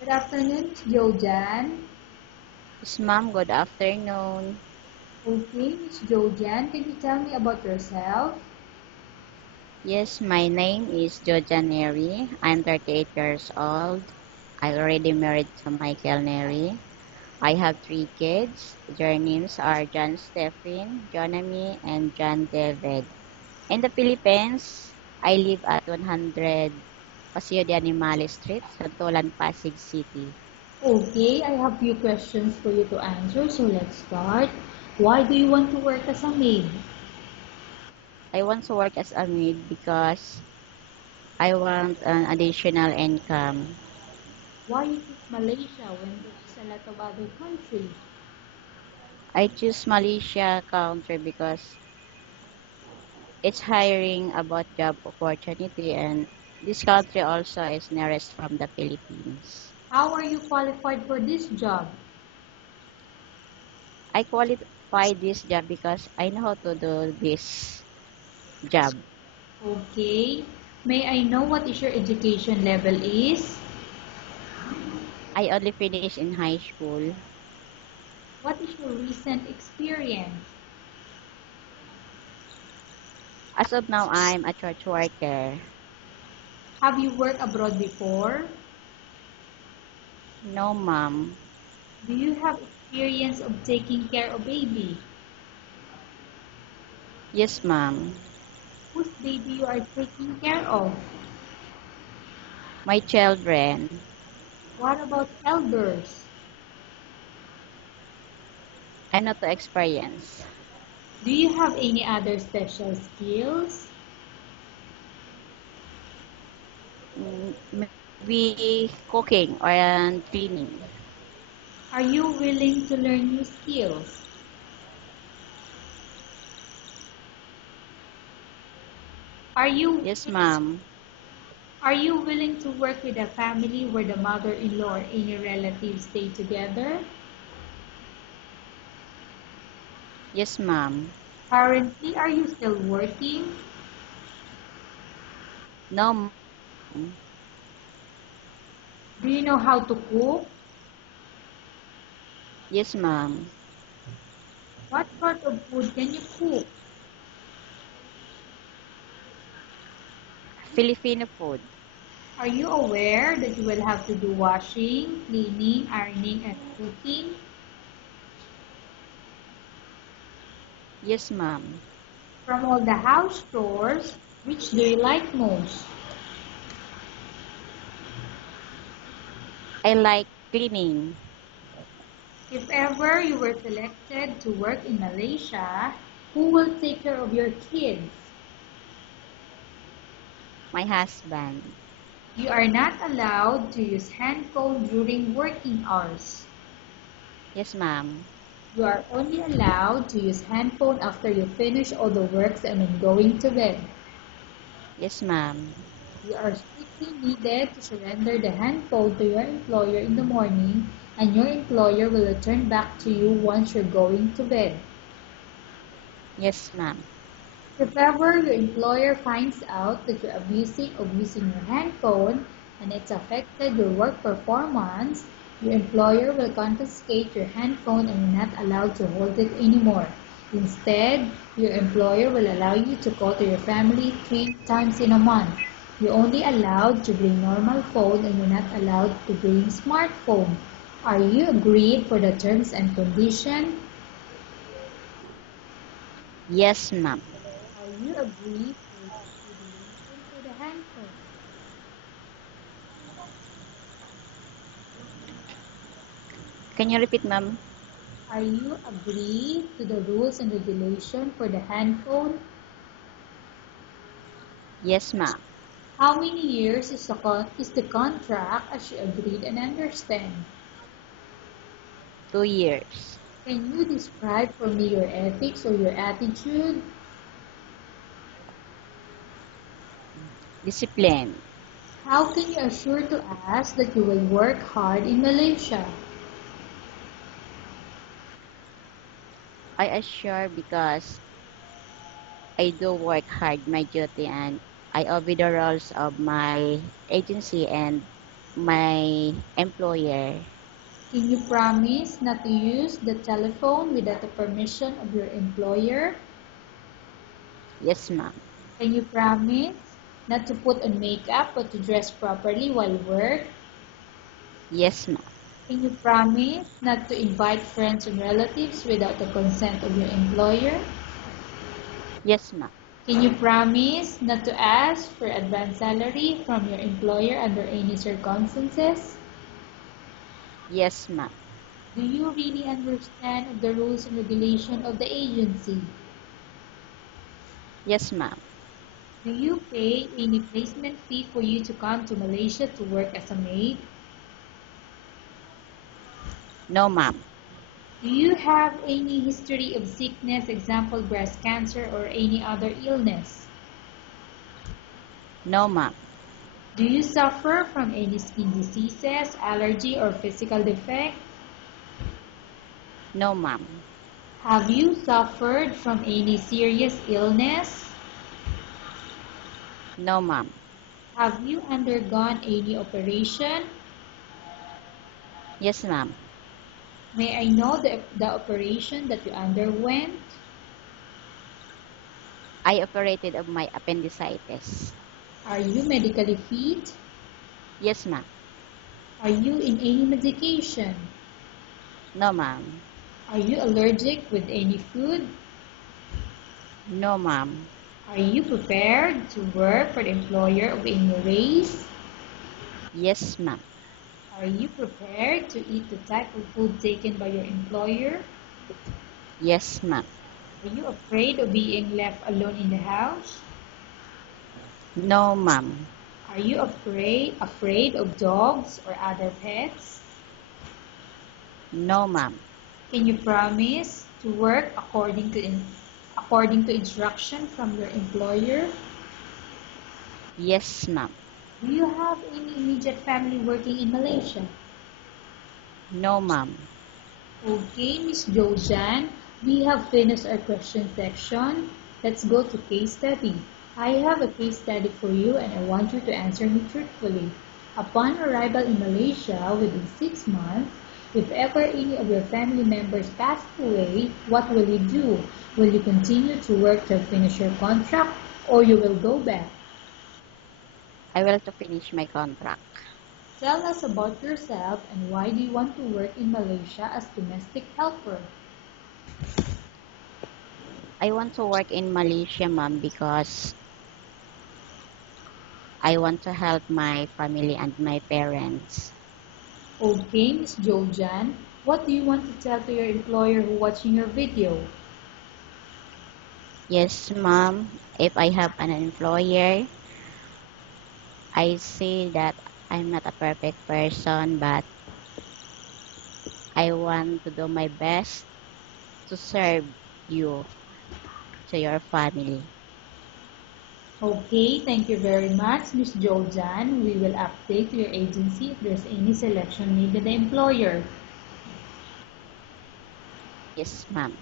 Good afternoon, Miss Jojan. Yes, ma'am. Good afternoon. Okay, Miss Jojan, can you tell me about yourself? Yes, my name is Joja Neri. I'm 38 years old. I already married to Michael Neri. I have three kids. Their names are John Stephen, Jonami, and John David. In the Philippines, I live at 100 Paseo de Animales Street, Santolan, Pasig City. Okay, I have few questions for you to answer, so let's start. Why do you want to work as a maid? I want to work as a maid because I want an additional income. Why you choose Malaysia when there is a lot of other countries? I choose Malaysia country because it's hiring about job opportunity, and this country also is nearest from the Philippines. How are you qualified for this job? I qualify this job because I know how to do this job. Okay, may I know what is your education level is? I only finished in high school. What is your recent experience? As of now, I'm a church worker. Have you worked abroad before? No, ma'am. Do you have experience of taking care of baby? Yes, ma'am. Whose baby you are taking care of? My children. What about elders? I'm not too experienced. Do you have any other special skills? Maybe cooking or cleaning. Are you willing to learn new skills? Are you Yes, willing, ma'am. are you willing to work with a family where the mother-in-law or any relatives stay together? Yes, ma'am. Currently, are you still working? No, ma'am. Do you know how to cook? Yes, ma'am. What sort of food can you cook? Filipino food. Are you aware that you will have to do washing, cleaning, ironing, and cooking? Yes, ma'am. From all the house chores, which do you like most? I like cleaning. If ever you were selected to work in Malaysia, who will take care of your kids? My husband. You are not allowed to use handphone during working hours. Yes, ma'am. You are only allowed to use handphone after you finish all the works and when going to bed. Yes, ma'am. You are strictly needed to surrender the handphone to your employer in the morning, and your employer will return back to you once you're going to bed. Yes, ma'am. If ever your employer finds out that you're abusing of using your handphone and it's affected your work performance, your employer will confiscate your handphone and you're not allowed to hold it anymore. Instead, your employer will allow you to call to your family 3 times in a month. You're only allowed to bring normal phone and you're not allowed to bring smartphone. Are you agreed for the terms and conditions? Yes, ma'am. Are you agreed for the regulation for the handphone? Can you repeat, ma'am? Are you agree to the rules and regulation for the handphone? Yes, ma'am. How many years is the contract as you agreed and understand? 2 years. Can you describe for me your ethics or your attitude? Discipline. How can you assure to us that you will work hard in Malaysia? I assure because I do work hard my duty, and I obey the rules of my agency, and my employer. Can you promise not to use the telephone without the permission of your employer? Yes, ma'am. Can you promise not to put on makeup or to dress properly while work? Yes, ma'am. Can you promise not to invite friends and relatives without the consent of your employer? Yes, ma'am. Can you promise not to ask for advance salary from your employer under any circumstances? Yes, ma'am. Do you really understand the rules and regulation of the agency? Yes, ma'am. Do you pay any placement fee for you to come to Malaysia to work as a maid? No, ma'am. Do you have any history of sickness, example breast cancer or any other illness? No, ma'am. Do you suffer from any skin diseases, allergy or physical defect? No, ma'am. Have you suffered from any serious illness? No, ma'am. Have you undergone any operation? Yes, ma'am. May I know the operation that you underwent? I operated of my appendicitis. Are you medically fit? Yes, ma'am. Are you in any medication? No, ma'am. Are you allergic with any food? No, ma'am. Are you prepared to work for the employer of any race? Yes, ma'am. Are you prepared to eat the type of food taken by your employer? Yes, ma'am. Are you afraid of being left alone in the house? No, ma'am. Are you afraid of dogs or other pets? No, ma'am. Can you promise to work according to instruction from your employer? Yes, ma'am. Do you have any immediate family working in Malaysia? No, ma'am. Okay, Miss Jojan, we have finished our question section. Let's go to case study. I have a case study for you and I want you to answer me truthfully. Upon arrival in Malaysia within 6 months, if ever any of your family members passed away, what will you do? Will you continue to work till finish your contract or you will go back? I will to finish my contract. Tell us about yourself and why do you want to work in Malaysia as domestic helper? I want to work in Malaysia, ma'am, because I want to help my family and my parents. Okay, Miss Jojan, what do you want to tell to your employer who watching your video? Yes, ma'am. If I have an employer, I say that I'm not a perfect person, but I want to do my best to serve you to your family. Okay, thank you very much, Miss Jojan. We will update your agency if there's any selection made by the employer. Yes, ma'am.